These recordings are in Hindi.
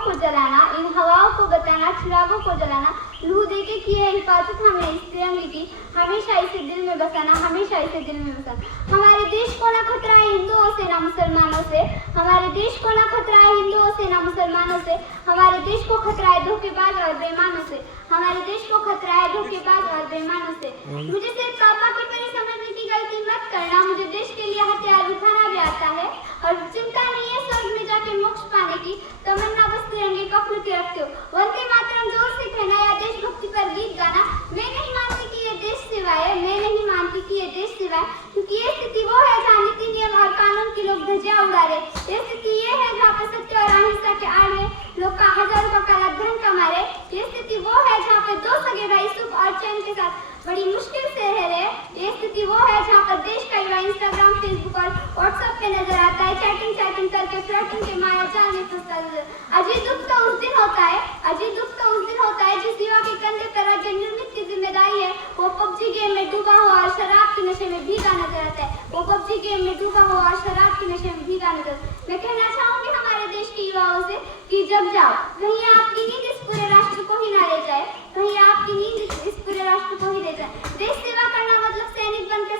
को जलाना, इन हवाओं को बताना, चिरागों को जलाना, लूह देके की है हिफाजत हमें इस तिरंगे की, हमेशा इसे दिल में बसाना, हमेशा इसे दिल में बसाना। हमारे देश को ना खतरा है हिंदुओं से ना मुसलमानों से, हमारे देश को ना खतरा है हिंदुओं से ना मुसलमानों से, हमारे देश को खतरा है धोखेबाज और बेईमानों से, हमारे देश को खतरा है धोखेबाज और बेईमानों से। मुझे सिर्फ पापा की परी समझने की गलती मत करना, मुझे देश के लिए हथियार उठाना भी आता है और चिंता नहीं है स्वर्ग में जाके मोक्ष पाने की, तमन्ना बस तिरंगे कफन के रखते हो। वंदे मातरम जोर से कहना या देशभक्ति पर गीत गाना। मैं नहीं मानती कि ये देश सेवा है, मैं नहीं मानती कि ये देश सेवा है, क्योंकि ये स्थिति वो है जहाँ नीति नियम और कानून की लोग धज्जियां उड़ा रहे। ये स्थिति ये है जहाँ पर सत्य और अहिंसा के आड़ में लोग का हजारों का काला धन कमा रहे। ये स्थिति वो है जहाँ पर दो सगे भाई सुख और चैन के साथ बड़ी मुश्किल से रह रहे। ये स्थिति वो है जहाँ पर देश का युवा इंस्टाग्राम, फेसबुक और व्हाट्सएप पे नजर आता है, चैटिंग करके फ्लर्टिंग के माया जाल में फंसता है। अजीब दुख तो उस दिन होता है, अजीब दुख तो उस दिन होता है जिस युवा के कंधे पर राज्य निर्मित की जिम्मेदारी है, वो पबजी गेम में डूबा हुआ और शराब के नशे में भीगा नजर आता है, वो पबजी गेम में डूबा हुआ और शराब के नशे में भीगा नजर। मैं कहना चाहूंगी हमारे देश के युवाओं से कि जग जाओ, कहीं आपकी नींद इस पूरे राष्ट्र को ही ना ले जाए, कहीं आपकी नींद इस पूरे राष्ट्र को ही ले जाए। देश सेवा करना मतलब सैनिक बनकर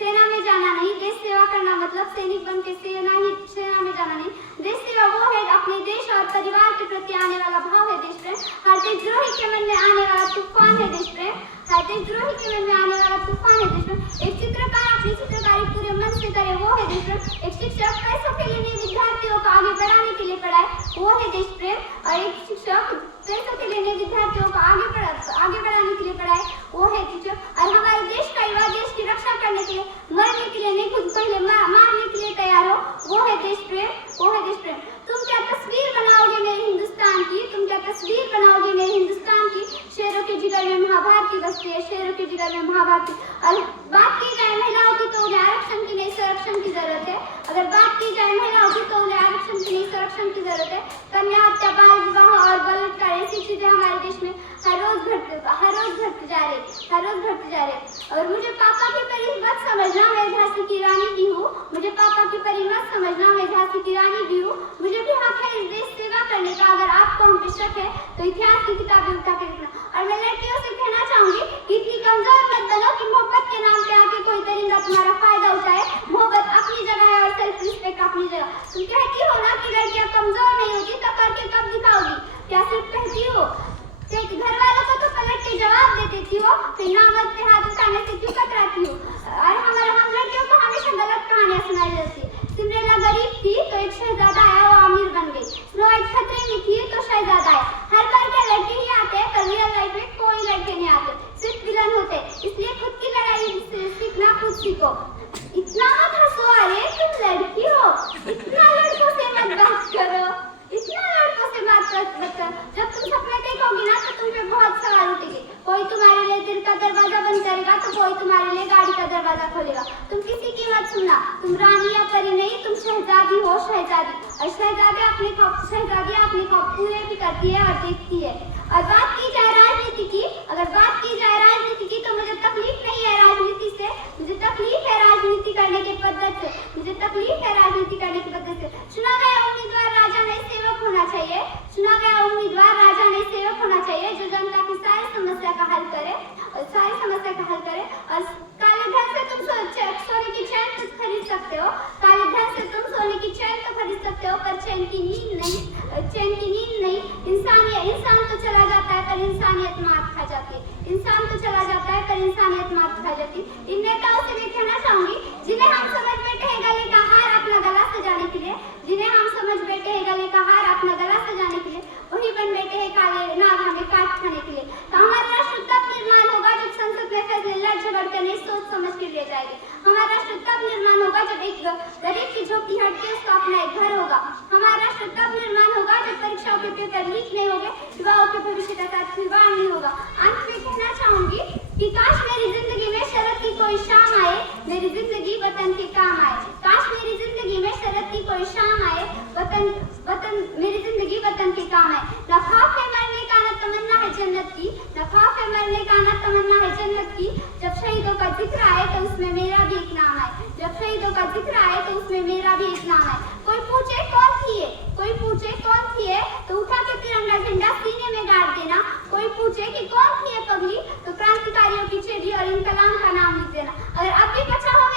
सेना में जाना नहीं, देश सेवा करना मतलब सैनिक बनकर सेना में जाना नहीं। देश सेवा वो है अपने देश और परिवार के प्रति आने वाला भाव है देश प्रेम। हर देशद्रोही के मन में आने वाला तूफान है देश प्रेम, हर देशद्रोही के मन में आने वाला तूफान है देश प्रेम। एक चित्रकार अपनी चित्रकारी पूरे मन से करे वो है देश प्रेम। एक शिक्षक पैसों के लिए विद्यार्थियों को आगे बढ़ाने के लिए पढ़ाए वो है देश प्रेम, और एक शिक्षक पैसों के लिए विद्यार्थियों को आगे बढ़ाने के लिए पढ़ाए वो है टीचर। और हमारे देश का युवा देश की रक्षा करने के लिए, मरने के लिए नहीं, खुद पहले मारने के लिए तैयार हो वो है देश प्रेम, वो है देश प्रेम। तुम क्या तस्वीर बनाओगे मेरे हिंदुस्तान की, तुम क्या तस्वीर बनाओगे मेरे हिंदुस्तान की। शेरों के जिगर में महाभारती बसती है, शेरों के जिगर में महाभारती। और बात की जाए महिलाओं की तो उन्हें आरक्षण की नहीं संरक्षण की जरूरत है। अगर बात की जाए महिलाओं की तो उन्हें आरक्षण की नहीं संरक्षण की जरूरत है। कन्या हत्या, बाल विवाह और बलात्कार ऐसी चीजें हमारे देश में हर रोज घटते जा रहे। और मुझे पापा की परी मत समझना, मैं झांसी की रानी भी हूँ, मुझे पापा की परी मत समझना, मैं झांसी की रानी भी हूँ। मुझे भी हक है इस देश सेवा करने का। अगर आपको हम पे शक है तो इतिहास की किताबें उठा के लिखना। और मैं लड़कियों से कहना चाहूंगी कि इतनी कमजोर मत बनो कि मोहब्बत के नाम पे आके कोई दरिंदा तुम्हारा फायदा उठाए। मोहब्बत अपनी जगह है और सेल्फ रिस्पेक्ट अपनी जगह। तुम कहती हो ना कि लड़कियां कमजोर नहीं होती, तब करके कब दिखाओगी? क्या सिर्फ कहती हो? घर वालों को तो पलट के जवाब देती थी वो, फिर नामर्द पे हाथ उठाने से क्यों कतराती हो? और हम लड़कियों को हमेशा गलत कहानियां सुनाई जाती है। सिंड्रेला गरीब थी तो एक शहजादा आया, वो अमीर बन गई। स्नो वाइट खतरे में थी तो शहजादा आया। हर बार के लड़के ही आते हैं, पर रियल लाइफ में कोई लड़के नहीं आते, सिर्फ विलन होते। इसलिए खुद की लड़ाई सीखना खुद सीखो। इतना मत हंसो, अरे तुम लड़की हो, इतना लड़कों से मत बात करो, इतना लड़कों से बात मत करो। जब तुम सपना देखोगी ना तो तुम पे बहुत सवाल उठेंगे। कोई तुम्हारे लिए दिल का दरवाजा बंद करेगा तो कोई तुम्हारे लिए गाड़ी का दरवाजा खोलेगा। तुम किसी की मत सुनना, तुम रानी या परी नहीं, तुम शहजादी हो, शहजादी। और शहजादी अपने ख्वाब पूरे भी करती है और देखती है। और बात की जाए राजनीति की, अगर बात की जाए राजनीति की तो मुझे तकलीफ नहीं है राजनीति से, मुझे तकलीफ है राजनीति करने की पद्धति से, मुझे तकलीफ है राजनीति करने की पद्धति से। चुना गया उम्मीदवार राजा नहीं सेवक होना चाहिए, चुना गया उम्मीदवार राजा नहीं सेवक होना चाहिए, जो जनता की सारी समस्या का हल करे और काले धन से तुम सोने की चैन तो खरीद सकते हो, काले धन से तुम सोने की चैन तो खरीद सकते हो, पर चैन की नींद नहीं। इंसान तो चला जाता है पर इंसानियत मात खा जाती है, इंसान तो चला जाता है पर इंसानियत मात खा जाती है। इन नेताओं से मैं कहना चाहूंगी जिन्हें हम समझ बैठे हैं गले का हार अपना गला सजाने के लिए, जिन्हें हम समझ बैठे हैं गले का हार अपना गला सजाने के लिए, वही बन बैठे हैं काले नाग हमें काट खाने के लिए। तो हमारा राष्ट्र तब निर्माण होगा जब संसद में फैसले लड़ झगड़ कर नहीं सोच समझ के लिए जाएंगे। हमारा राष्ट्र तब निर्माण होगा जब एक गरीब की झोपड़ी हट के उसका अपना एक घर होगा। हमारा राष्ट्र तब निर्माण होगा जब परीक्षाओं के पेपर लीक नहीं होंगे, युवाओं के भविष्य का साथ खिलवाड़ नहीं होगा। अंत में कहना चाहूंगी कि काश मेरी जिंदगी में शरद की कोई शाम आए, मेरी जिंदगी वतन के काम आए। काश मेरी जिंदगी में शरद की कोई शाम आए, मेरी जिंदगी वतन के काम आए। न ख्वाब है मरने का न तमन्ना है जन्नत की, न ख्वाब है मरने का न तमन्ना है जन्नत की। जब शहीदों का जिक्र आए तो उसमें मेरा भी एक नाम आए, जब शहीदों का जिक्र आए तो उसमें मेरा भी एक नाम आए। कोई पूछे कौन थी ये, कोई पूछे कौन थी ये, कौन थी ये पगली? तो क्रांतिकारियों की छेड़ी और इनकलाब का नाम लिख देना। अगर अब भी बचा हो